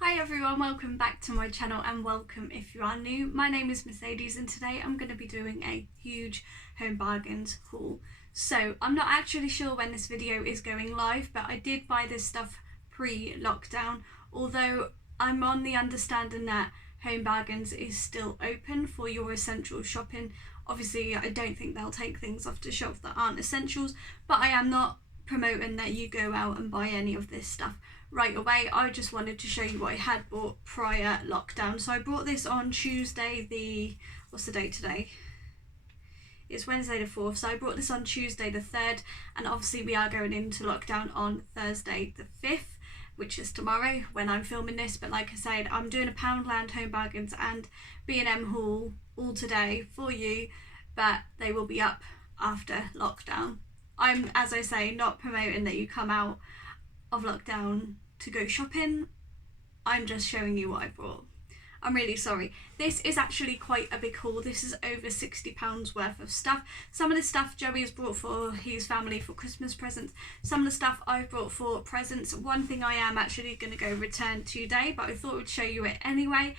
Hi everyone, welcome back to my channel and welcome if you are new. My name is Mercedes and today I'm going to be doing a huge home bargains haul. So I'm not actually sure when this video is going live, but I did buy this stuff pre-lockdown, although I'm on the understanding that home bargains is still open for your essential shopping. Obviously I don't think they'll take things off the shelf that aren't essentials, but I am not promoting that you go out and buy any of this stuff right away. I just wanted to show you what I had bought prior lockdown. So I brought this on Tuesday what's the date today? It's Wednesday the 4th, so I brought this on Tuesday the 3rd, and obviously we are going into lockdown on Thursday the 5th, which is tomorrow when I'm filming this. But like I said, I'm doing a Poundland home bargains and B&M haul all today for you, but they will be up after lockdown. I'm, as I say, not promoting that you come out of lockdown to go shopping. I'm just showing you what I brought. I'm really sorry. This is actually quite a big haul. This is over £60 worth of stuff. Some of the stuff Joey has brought for his family for Christmas presents. Some of the stuff I've brought for presents. One thing I am actually going to go return today, but I thought I would show you it anyway.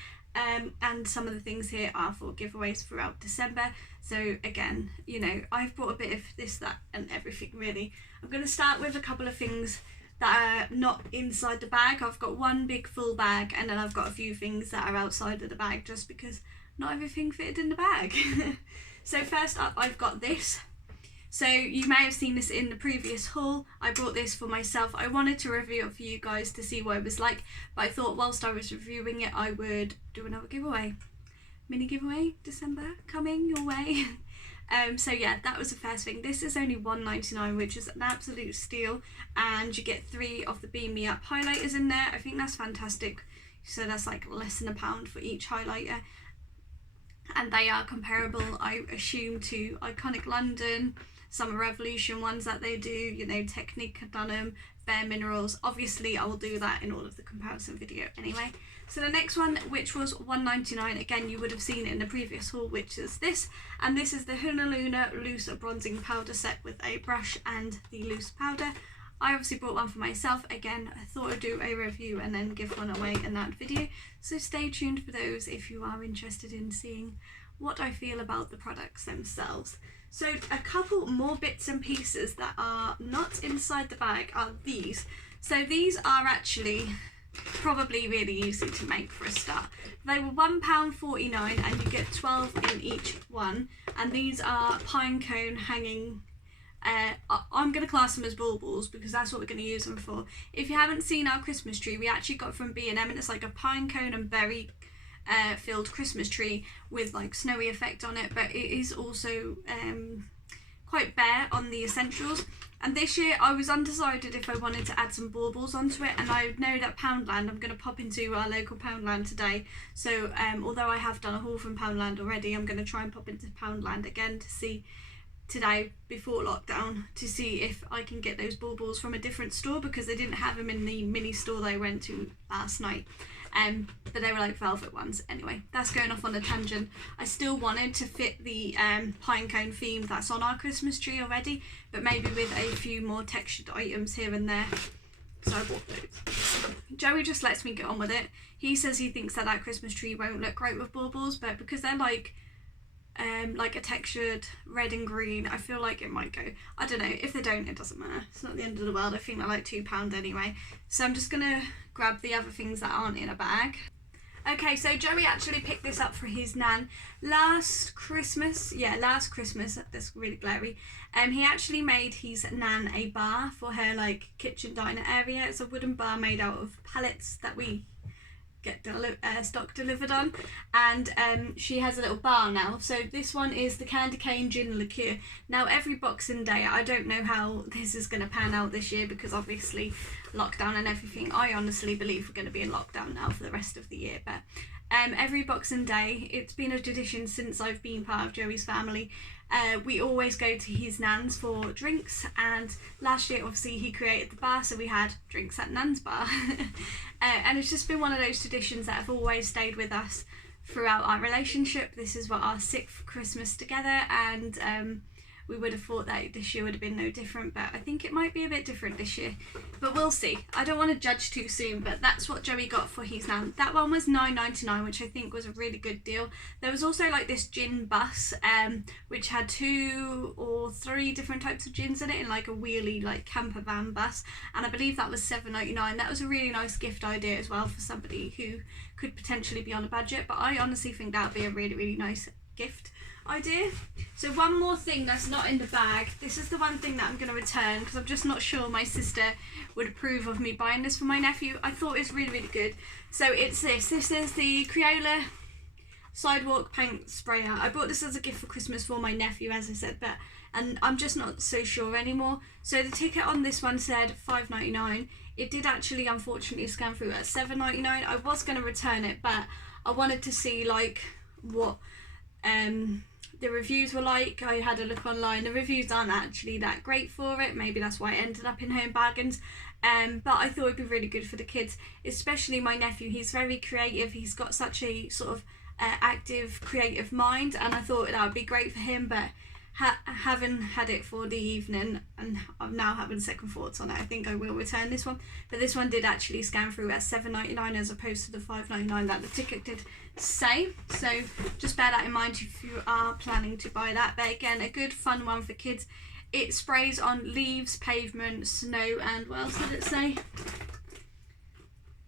And some of the things here are for giveaways throughout December. So again, you know, I've brought a bit of this, that and everything really. I'm going to start with a couple of things that are not inside the bag. I've got one big full bag and then I've got a few things that are outside of the bag just because not everything fitted in the bag. So first up I've got this. So you may have seen this in the previous haul. I brought this for myself. I wanted to review it for you guys to see what it was like, but I thought whilst I was reviewing it I would do another giveaway. Mini giveaway, December, coming your way. So yeah, that was the first thing. This is only £1.99, which is an absolute steal, and you get 3 of the Beam Me Up highlighters in there. I think that's fantastic. So that's like less than £1 for each highlighter, and they are comparable, I assume, to Iconic London, Summer Revolution ones that they do, you know, Technique have done them, Bare Minerals. Obviously I will do that in all of the comparison video anyway. So the next one, which was £1.99, again you would have seen it in the previous haul, which is this, and this is the Honolulu Loose Bronzing Powder set with a brush and the loose powder. I obviously bought one for myself. Again, I thought I'd do a review and then give one away in that video, so stay tuned for those if you are interested in seeing what I feel about the products themselves. So a couple more bits and pieces that are not inside the bag are these. So these are actually probably really easy to make for a start. They were £1.49 and you get 12 in each one, and these are pine cone hanging. I'm going to class them as baubles because that's what we're going to use them for. If you haven't seen our Christmas tree, we actually got from B&M, and it's like a pine cone and berry filled Christmas tree with like snowy effect on it, but it is also quite bare on the essentials. And this year I was undecided if I wanted to add some baubles onto it, and I know that Poundland, I'm going to pop into our local Poundland today, so although I have done a haul from Poundland already, I'm going to try and pop into Poundland again to see today before lockdown to see if I can get those baubles from a different store, because they didn't have them in the mini store that I went to last night. But they were like velvet ones. Anyway, that's going off on a tangent. I still wanted to fit the pine cone theme that's on our Christmas tree already, but maybe with a few more textured items here and there. So I bought those. Joey just lets me get on with it. He says he thinks that that Christmas tree won't look great with baubles, but because they're like a textured red and green, I feel like it might go. I don't know. If they don't, it doesn't matter. It's not the end of the world. I think they're like £2 anyway. So I'm just gonna grab the other things that aren't in a bag. Okay, so Joey actually picked this up for his nan last Christmas. Yeah, last Christmas. That's really glary. He actually made his nan a bar for her like kitchen diner area. It's a wooden bar made out of pallets that we get stock delivered on, and she has a little bar now. So this one is the candy cane gin liqueur. Now every Boxing Day, I don't know how this is going to pan out this year because obviously lockdown and everything. I honestly believe we're going to be in lockdown now for the rest of the year, but every Boxing Day, it's been a tradition since I've been part of Joey's family. We always go to his nan's for drinks, and last year obviously he created the bar, so we had drinks at nan's bar. And it's just been one of those traditions that have always stayed with us throughout our relationship. This is what our 6th Christmas together, and we would have thought that this year would have been no different, but I think it might be a bit different this year, but we'll see. I don't want to judge too soon, but that's what Joey got for his nan. That one was £9.99, which I think was a really good deal. There was also like this gin bus, which had 2 or 3 different types of gins in it, in like a wheelie like camper van bus, and I believe that was £7.99. That was a really nice gift idea as well for somebody who could potentially be on a budget, but I honestly think that would be a really, really nice gift idea. So one more thing that's not in the bag. This is the one thing that I'm going to return because I'm just not sure my sister would approve of me buying this for my nephew. I thought it was really, really good. So it's this. This is the Crayola Sidewalk Paint Sprayer. I bought this as a gift for Christmas for my nephew, as I said, and I'm just not so sure anymore. So the ticket on this one said £5.99. It did actually unfortunately scan through at £7.99. I was going to return it, but I wanted to see like what the reviews were like. I had a look online. The reviews aren't actually that great for it. Maybe that's why it ended up in Home Bargains. But I thought it'd be really good for the kids, especially my nephew. He's very creative. He's got such a sort of active, creative mind, and I thought that would be great for him. But having had it for the evening, and I'm now having second thoughts on it, I think I will return this one. But this one did actually scan through at £7.99 as opposed to the £5.99 that the ticket did say. So just bear that in mind if you are planning to buy that. But again, a good fun one for kids. It sprays on leaves, pavement, snow, and what else did it say?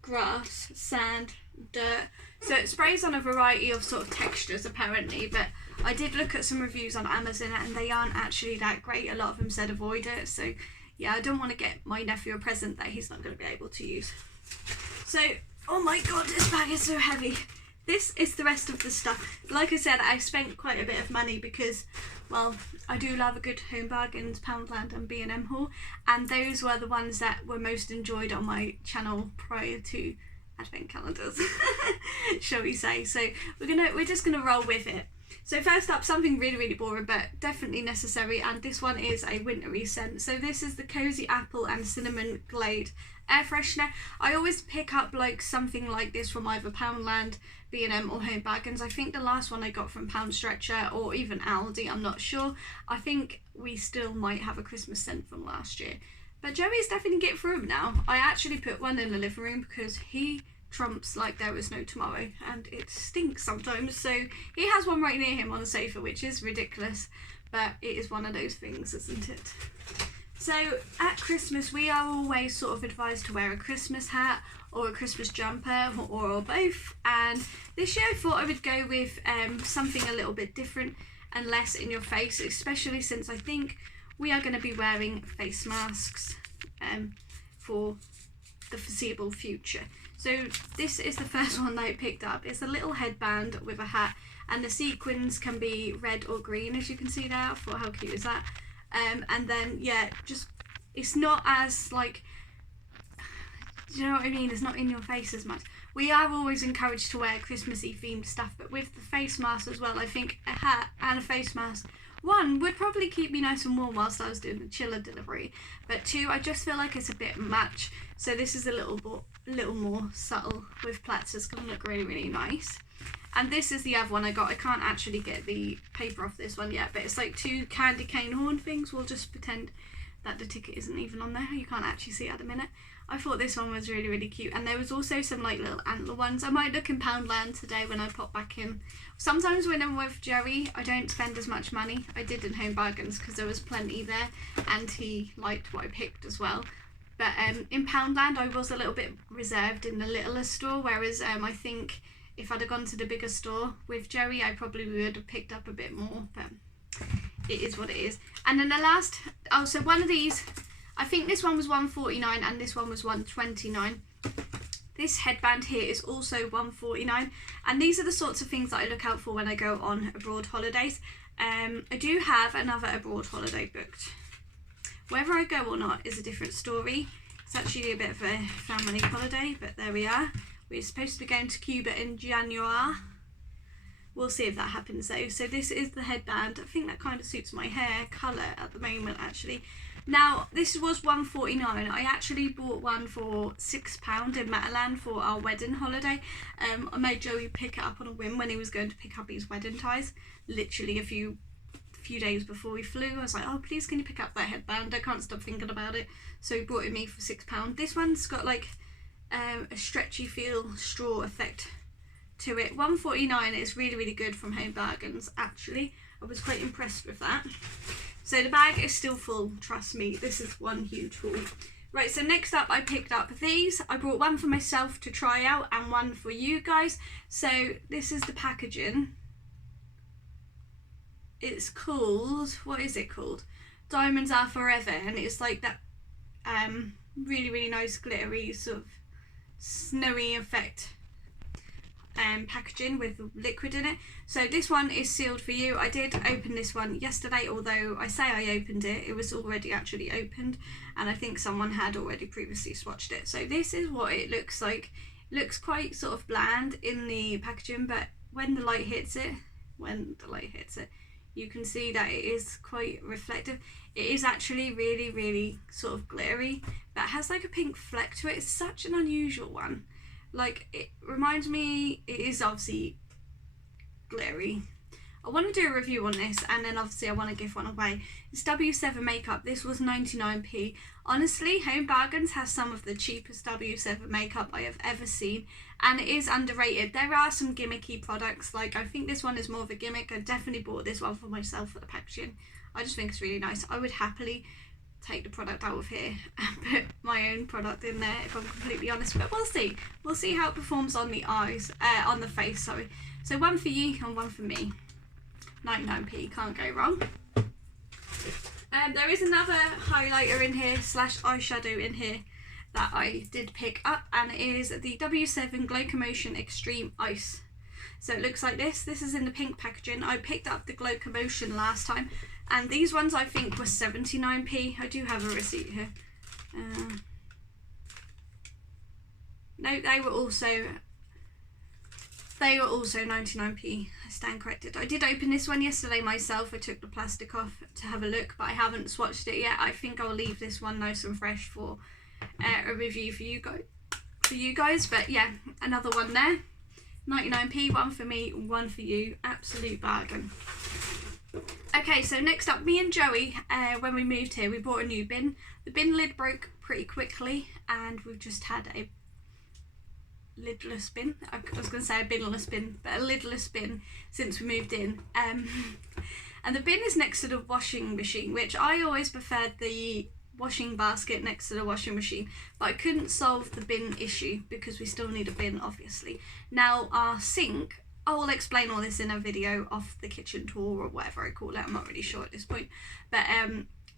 Grass, sand, dirt. So it sprays on a variety of sort of textures apparently, but I did look at some reviews on Amazon and they aren't actually that great. A lot of them said avoid it. So yeah, I don't want to get my nephew a present that he's not going to be able to use. So, oh my god, this bag is so heavy. This is the rest of the stuff. Like I said, I spent quite a bit of money because, well, I do love a good Home Bargains, Poundland and B&M haul, and those were the ones that were most enjoyed on my channel prior to advent calendars, shall we say. So we're just gonna roll with it. So first up, something really, really boring but definitely necessary, and this one is a wintry scent. So this is the Cozy Apple and Cinnamon Glade air freshener. I always pick up like something like this from either Poundland, B&M or Home Bargains. I think the last one I got from Pound Stretcher or even Aldi, I'm not sure. I think we still might have a Christmas scent from last year. But Joey's definitely get through them now. I actually put one in the living room because he trumps like there is no tomorrow and it stinks sometimes. So he has one right near him on the sofa, which is ridiculous, but it is one of those things, isn't it? So at Christmas we are always sort of advised to wear a Christmas hat or a Christmas jumper or both, and this year I thought I would go with something a little bit different and less in your face, especially since I think we are going to be wearing face masks for the foreseeable future. So this is the first one that I picked up. It's a little headband with a hat, and the sequins can be red or green, as you can see there. I thought, how cute is that? And then yeah, just it's not as like, do you know what I mean? It's not in your face as much. We are always encouraged to wear Christmassy themed stuff, but with the face mask as well, I think a hat and a face mask, one, would probably keep me nice and warm whilst I was doing the chiller delivery, but two, I just feel like it's a bit much. So this is a little more subtle with plaits. It's going to look really, really nice. And this is the other one I got. I can't actually get the paper off this one yet, but it's like 2 candy cane horn things. We'll just pretend that the ticket isn't even on there. You can't actually see it at the minute. I thought this one was really, really cute. And there was also some like little antler ones. I might look in Poundland today when I pop back in. Sometimes when I'm with Joey, I don't spend as much money. I did in Home Bargains because there was plenty there and he liked what I picked as well. But in Poundland, I was a little bit reserved in the littler store, whereas I think if I'd have gone to the bigger store with Joey, I probably would have picked up a bit more, but it is what it is. And then the last, oh, so one of these, I think this one was $1.49 and this one was $1.29. This headband here is also $1.49, and these are the sorts of things that I look out for when I go on abroad holidays. I do have another abroad holiday booked. Whether I go or not is a different story. It's actually a bit of a family holiday, but there we are. We're supposed to be going to Cuba in January. We'll see if that happens though. So this is the headband. I think that kind of suits my hair colour at the moment actually. Now this was $1.49. I actually bought one for £6 in Matalan for our wedding holiday. I made Joey pick it up on a whim when he was going to pick up his wedding ties. Literally a few few days before we flew. I was like, oh please can you pick up that headband, I can't stop thinking about it. So he brought it me for £6. This one's got like a stretchy feel straw effect to it. £1.49 is really good from Home Bargains actually. I was quite impressed with that. So the bag is still full, trust me, this is one huge haul. Right, so next up I picked up these. I brought one for myself to try out and one for you guys. So this is the packaging. It's called, what is it called? Diamonds Are Forever, and it's like that really nice glittery sort of snowy effect packaging with liquid in it. So this one is sealed for you. I did open this one yesterday, although I say I opened it, it was already actually opened, and I think someone had already previously swatched it. So this is what it looks like. It looks quite sort of bland in the packaging, but when the light hits it, you can see that it is quite reflective. It is actually really sort of glittery, but it has like a pink fleck to it. It's such an unusual one. Like, it reminds me, it is obviously glittery. I want to do a review on this, and then obviously I want to give one away. It's W7 makeup. This was 99p. Honestly, Home Bargains has some of the cheapest W7 makeup I have ever seen, and it is underrated. There are some gimmicky products, like I think this one is more of a gimmick. I definitely bought this one for myself for the packaging. I just think it's really nice. I would happily take the product out of here and put my own product in there, if I'm completely honest, but we'll see how it performs on the eyes, on the face, sorry. So one for you and one for me. 99p, can't go wrong. There is another highlighter in here / eyeshadow in here that I did pick up, and it is the W7 Glow-Commotion Extreme Ice. So it looks like this. This is in the pink packaging. I picked up the Glow-Commotion last time, and these ones I think were 79p. I do have a receipt here. No, they were also 99p. I stand corrected. I did open this one yesterday myself. I took the plastic off to have a look, but I haven't swatched it yet. I think I'll leave this one nice and fresh for a review for you guys. But yeah, another one there. 99p, one for me, one for you. Absolute bargain. Okay, so next up, me and Joey, when we moved here, we bought a new bin. The bin lid broke pretty quickly, and we've just had a lidless bin. I was going to say a binless bin, but a lidless bin since we moved in. And the bin is next to the washing machine, which I always preferred the washing basket next to the washing machine, but I couldn't solve the bin issue because we still need a bin, obviously. Now our sink, I will explain all this in a video off the kitchen tour or whatever I call it, I'm not really sure at this point, but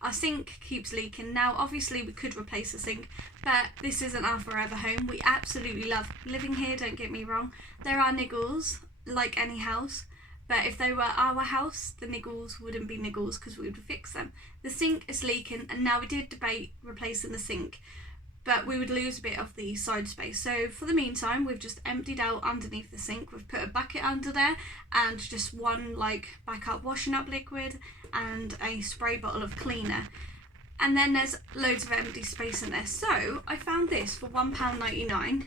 our sink keeps leaking. Now obviously we could replace the sink, but this isn't our forever home. We absolutely love living here, don't get me wrong. There are niggles like any house, but if they were our house, the niggles wouldn't be niggles because we would fix them. The sink is leaking, and now we did debate replacing the sink, but we would lose a bit of the side space. So for the meantime, we've just emptied out underneath the sink. We've put a bucket under there and just one like backup washing up liquid and a spray bottle of cleaner. And then there's loads of empty space in there. So I found this for £1.99,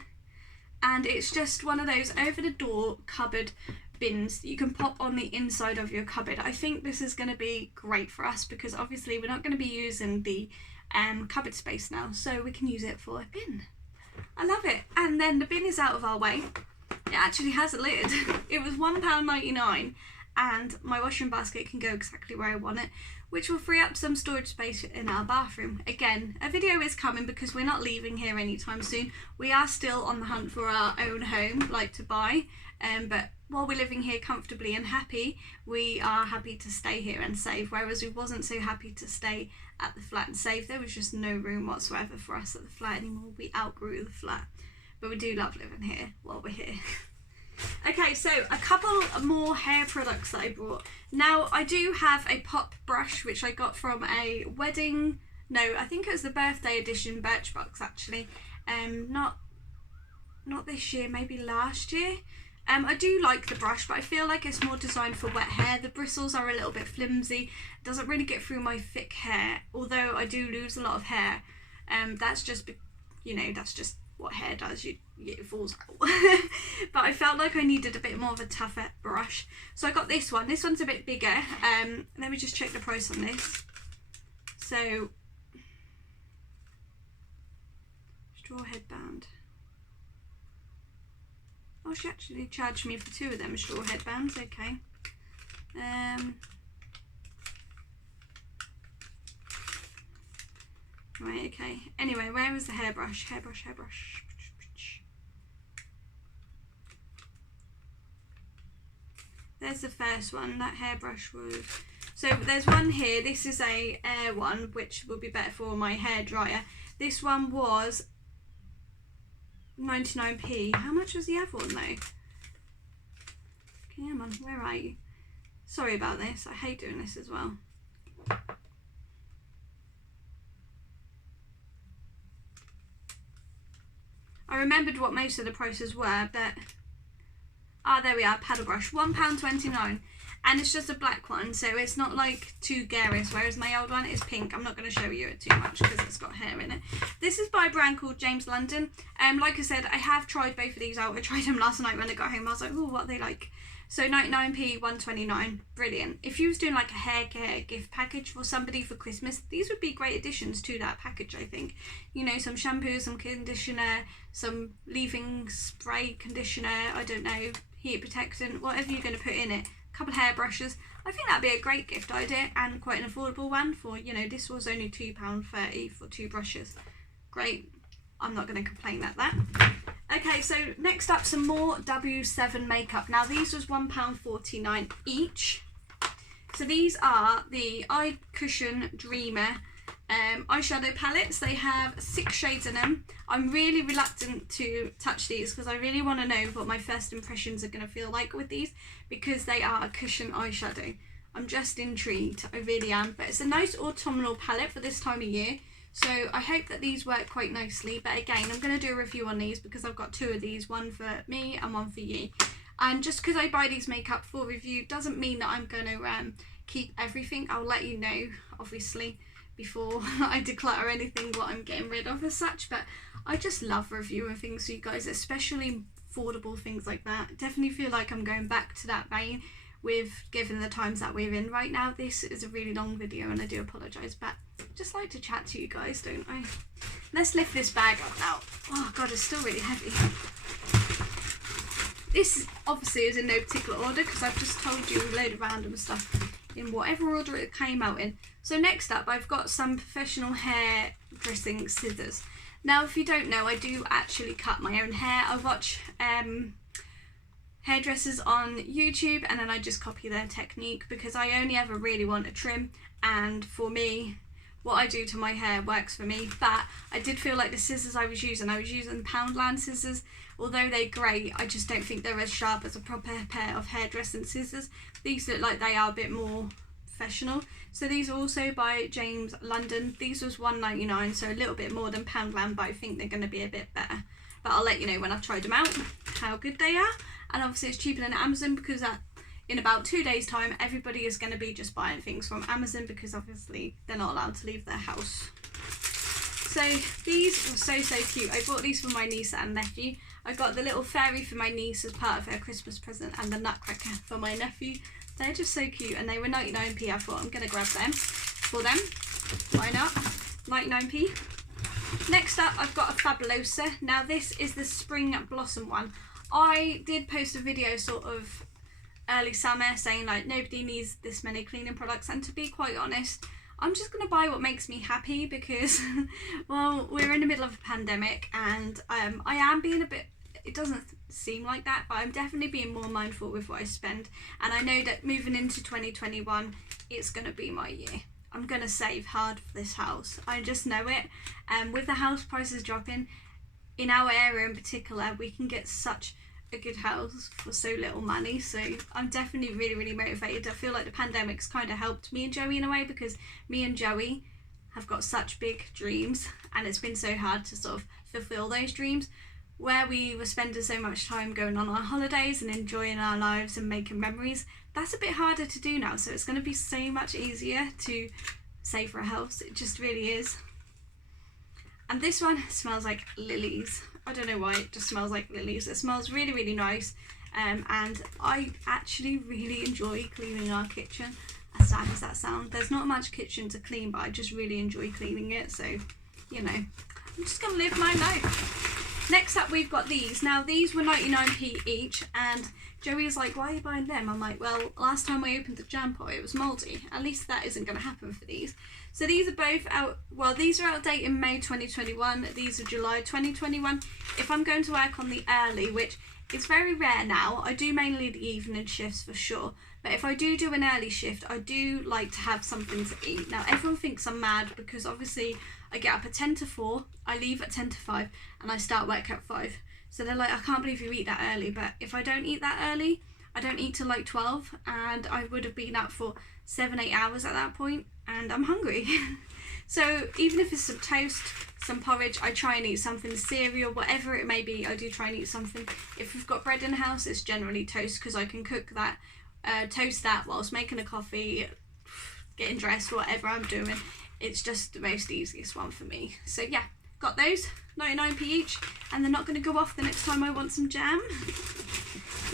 and it's just one of those over the door cupboard bins that you can pop on the inside of your cupboard. I think this is going to be great for us because obviously we're not going to be using the cupboard space now, so we can use it for a bin. I love it. And then the bin is out of our way. It actually has a lid. It was £1.99, and my washing basket can go exactly where I want it, which will free up some storage space in our bathroom. Again, a video is coming because we're not leaving here anytime soon. We are still on the hunt for our own home, like to buy, but while we're living here comfortably and happy, we are happy to stay here and save, whereas we wasn't so happy to stay at the flat and save. There was just no room whatsoever for us at the flat anymore. We outgrew the flat, but we do love living here while we're here. Okay, so a couple more hair products that I brought. Now, I do have a pop brush, which I got from a wedding, no, I think it was the birthday edition BIRCHBOX actually. Not this year, maybe last year. I do like the brush, but I feel like it's more designed for wet hair. The bristles are a little bit flimsy. It doesn't really get through my thick hair, although I do lose a lot of hair. That's just, that's just what hair does. It falls out. But I felt like I needed a bit more of a tougher brush. So I got this one. This one's a bit bigger. Let me just check the price on this. So, straw headband. Oh, she actually charged me for 2 of them straw headbands. Okay. Right, okay. Anyway, where was the hairbrush? Hairbrush. There's the first one. That hairbrush was... So there's one here. This is a air one, which will be better for my hair dryer. This one was 99p. How much was the other one though? Okay, come on, where are you? Sorry about this. I hate doing this as well. I remembered what most of the prices were, but... Ah, there we are, paddle brush, £1.29. And it's just a black one, so it's not like too garish, whereas my old one is pink. I'm not going to show you it too much because it's got hair in it. This is by a brand called James London. Like I said, I have tried both of these out. I tried them last night when I got home. I was like, oh, what are they like? So 99p, 129, brilliant. If you was doing like a hair care gift package for somebody for Christmas, these would be great additions to that package, I think. You know, some shampoo, some conditioner, some leave-in spray conditioner, I don't know, heat protectant, whatever you're going to put in it. A couple of hairbrushes. I think that'd be a great gift idea and quite an affordable one for, you know, this was only £2.30 for 2 brushes. Great. I'm not going to complain at that. Okay, so next up, some more W7 makeup. Now these was £1.49 each. So these are the Eye Cushion Dreamer eyeshadow palettes. They have 6 shades in them. I'm really reluctant to touch these because I really want to know what my first impressions are going to feel like with these, because they are a cushion eyeshadow. I'm just intrigued, I really am. But it's a nice autumnal palette for this time of year. So I hope that these work quite nicely. But again, I'm going to do a review on these because I've got 2 of these, one for me and one for you. And just because I buy these makeup for review doesn't mean that I'm going to keep everything. I'll let you know, obviously, before I declutter anything what I'm getting rid of as such. But I just love reviewing things for you guys, especially affordable things like that. Definitely feel like I'm going back to that vein with given the times that we're in right now. This is a really long video and I do apologise, but I just like to chat to you guys, don't I? Let's lift this bag up now. Oh god, it's still really heavy. This obviously is in no particular order because I've just told you a load of random stuff in whatever order it came out in. So next up, I've got some professional hair dressing scissors. Now, if you don't know, I do actually cut my own hair. I watch hairdressers on YouTube and then I just copy their technique because I only ever really want a trim, and for me, what I do to my hair works for me. But I did feel like the scissors I was using Poundland scissors. Although they're great, I just don't think they're as sharp as a proper pair of hairdressing scissors. These look like they are a bit more professional. So these are also by James London. These was £1.99, so a little bit more than Poundland, but I think they're going to be a bit better. But I'll let you know when I've tried them out how good they are. And obviously it's cheaper than Amazon because in about 2 days time everybody is going to be just buying things from Amazon because obviously they're not allowed to leave their house. So these were so cute. I bought these for my niece and nephew. I got the little fairy for my niece as part of her Christmas present and the nutcracker for my nephew. They're just so cute and they were 99p. I thought I'm going to grab them for them. Why not? 99p. Next up, I've got a Fabulosa. Now this is the Spring Blossom one. I did post a video sort of early summer saying like nobody needs this many cleaning products, and to be quite honest, I'm just going to buy what makes me happy because, well, we're in the middle of a pandemic and I am being a bit, it doesn't seem like that, but I'm definitely being more mindful with what I spend. And I know that moving into 2021, it's going to be my year. I'm going to save hard for this house. I just know it. And with the house prices dropping, in our area in particular, we can get such a good house for so little money. So I'm definitely really motivated. I feel like the pandemic's kind of helped me and Joey in a way because me and Joey have got such big dreams and it's been so hard to sort of fulfill those dreams. Where we were spending so much time going on our holidays and enjoying our lives and making memories, that's a bit harder to do now. So it's going to be so much easier to save for a house. It just really is. And this one smells like lilies. I don't know why, it just smells like lilies. It smells really, really nice. And I actually really enjoy cleaning our kitchen, as sad as that sounds. There's not much kitchen to clean, but I just really enjoy cleaning it. So, you know, I'm just going to live my life. Next up, we've got these. Now, these were 99p each, and Joey was like, why are you buying them? I'm like, well, last time I opened the jam pot, it was mouldy. At least that isn't going to happen for these. So these are both out, well, these are out date in May 2021. These are July 2021. If I'm going to work on the early, which is very rare now, I do mainly the evening shifts for sure. But if I do an early shift, I do like to have something to eat. Now, everyone thinks I'm mad because obviously I get up at 10 to 4, I leave at 10 to 5, and I start work at 5. So they're like, I can't believe you eat that early. But if I don't eat that early, I don't eat till like 12, and I would have been out for 7-8 hours at that point, and I'm hungry. So even if it's some toast, some porridge, I try and eat something, cereal, whatever it may be, I do try and eat something. If we've got bread in the house, it's generally toast, because I can cook that, toast that whilst making a coffee, getting dressed, whatever I'm doing. It's just the most easiest one for me. So yeah, got those, 99p each, and they're not going to go off the next time I want some jam.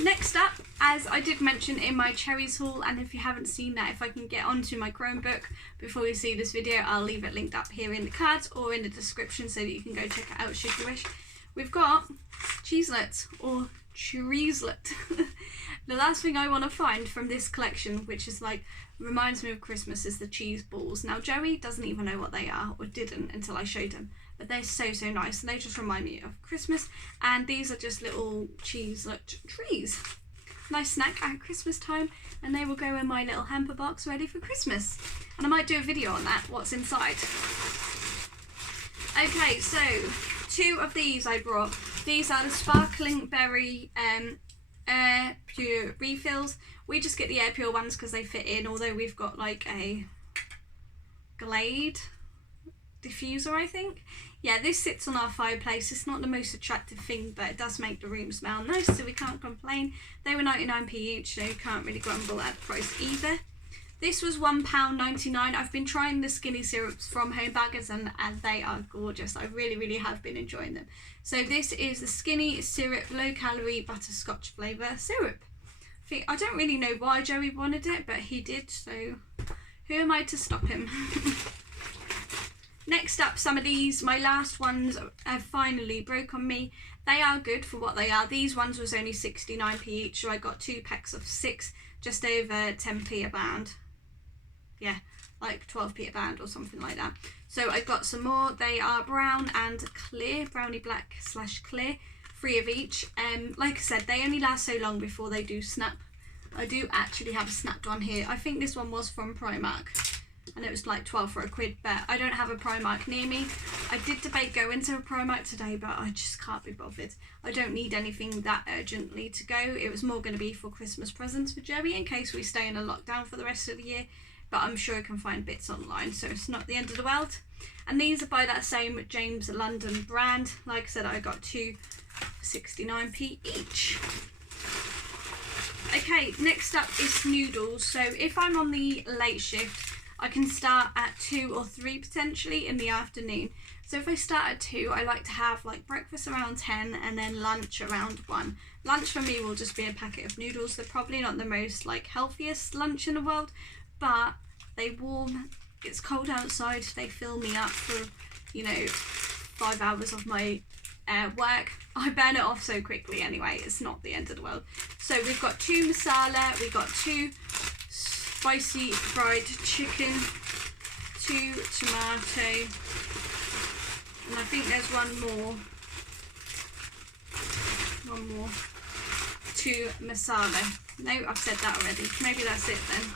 Next up, as I did mention in my cherries haul, and if you haven't seen that, if I can get onto my Chromebook before you see this video, I'll leave it linked up here in the cards or in the description so that you can go check it out should you wish. We've got cheeselets, or cheeselet. The last thing I want to find from this collection, which is like, reminds me of Christmas, is the cheese balls. Now Joey doesn't even know what they are, or didn't until I showed him. But they're so nice, and they just remind me of Christmas. And these are just little cheeselet trees. Nice snack at Christmas time, and they will go in my little hamper box ready for Christmas. And I might do a video on that, what's inside. Okay, so 2 of these I brought. These are the sparkling berry air pure refills. We just get the air pure ones because they fit in, although we've got like a Glade diffuser, I think. Yeah, this sits on our fireplace. It's not the most attractive thing, but it does make the room smell nice, so we can't complain. They were 99p each, so you can't really grumble at the price either. This was £1.99. I've been trying the skinny syrups from Home Baggers, and they are gorgeous. I really have been enjoying them. So this is the skinny syrup low calorie butterscotch flavour syrup. I don't really know why Joey wanted it, but he did, so who am I to stop him? Next up, some of these, my last ones have finally broke on me. They are good for what they are. These ones was only 69p each, so I got 2 packs of 6, just over 10p a band. Yeah, like 12p a band or something like that. So I got some more. They are brown and clear, brownie black / clear, 3 of each. Like I said, they only last so long before they do snap. I do actually have a snapped one here. I think this one was from Primark, and it was like 12 for £1, but I don't have a Primark near me. I did debate going to a Primark today, but I just can't be bothered. I don't need anything that urgently to go. It was more going to be for Christmas presents for Joey in case we stay in a lockdown for the rest of the year, but I'm sure I can find bits online, so it's not the end of the world. And these are by that same James London brand. Like I said, I got 2 for 69p each. Okay, next up is noodles. So if I'm on the late shift, I can start at 2 or 3 potentially in the afternoon. So if I start at 2, I like to have like breakfast around 10 and then lunch around 1. Lunch for me will just be a packet of noodles. They're probably not the most like healthiest lunch in the world, but they warm, it's cold outside, they fill me up for, you know, 5 hours of my work. I burn it off so quickly anyway, it's not the end of the world. So we've got 2 masala, we've got 2 spicy fried chicken, 2 tomato, and I think there's one more, 2 masala. No, I've said that already. Maybe that's it then.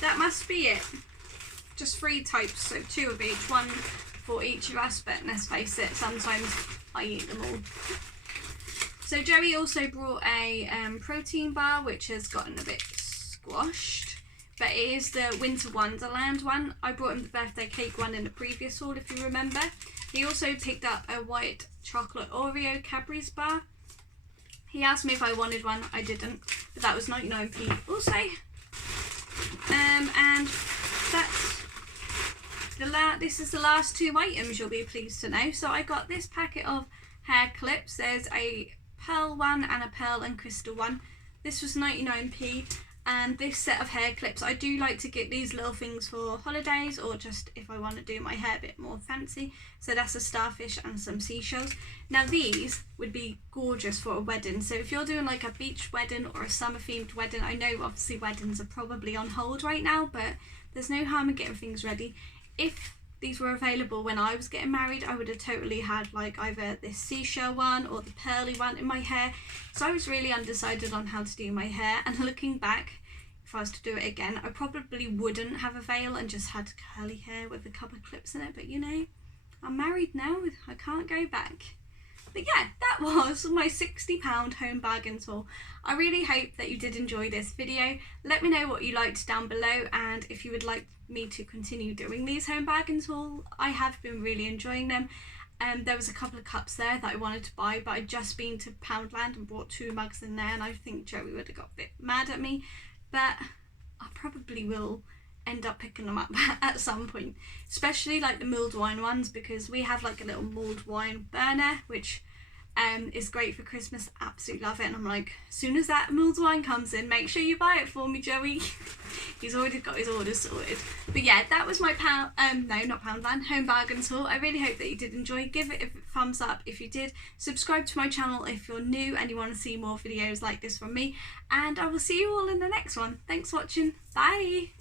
That must be it. Just 3 types, so 2 of each, 1 for each of us, but let's face it, sometimes I eat them all. So Joey also brought a protein bar, which has gotten a bit squashed, but it is the Winter Wonderland one. I brought him the birthday cake one in the previous haul, if you remember. He also picked up a white chocolate Oreo Cadbury's bar. He asked me if I wanted one, I didn't, but that was 99p also. And that's this is the last 2 items, you'll be pleased to know. So I got this packet of hair clips. There's a pearl one and a pearl and crystal one. This was 99p. And this set of hair clips, I do like to get these little things for holidays or just if I want to do my hair a bit more fancy. So that's a starfish and some seashells. Now these would be gorgeous for a wedding. So if you're doing like a beach wedding or a summer themed wedding, I know obviously weddings are probably on hold right now, but there's no harm in getting things ready. If these were available when I was getting married, I would have totally had like either this seashell one or the pearly one in my hair. So I was really undecided on how to do my hair, and looking back, if I was to do it again, I probably wouldn't have a veil and just had curly hair with a couple of clips in it, but you know, I'm married now, I can't go back. But yeah, that was my £60 home bargains haul. I really hope that you did enjoy this video. Let me know what you liked down below, and if you would like me to continue doing these home bargains haul. I have been really enjoying them. There was a couple of cups there that I wanted to buy, but I'd just been to Poundland and bought 2 mugs in there, and I think Joey would have got a bit mad at me, but I probably will end up picking them up at some point, especially like the mulled wine ones, because we have like a little mulled wine burner which is great for Christmas. Absolutely love it, and I'm like, as soon as that mulled wine comes in, make sure you buy it for me, Joey. He's already got his orders sorted. But yeah, that was my Poundland home bargains haul. I really hope that you did enjoy. Give it a thumbs up if you did. Subscribe to my channel if you're new and you want to see more videos like this from me, and I will see you all in the next one. Thanks for watching. Bye.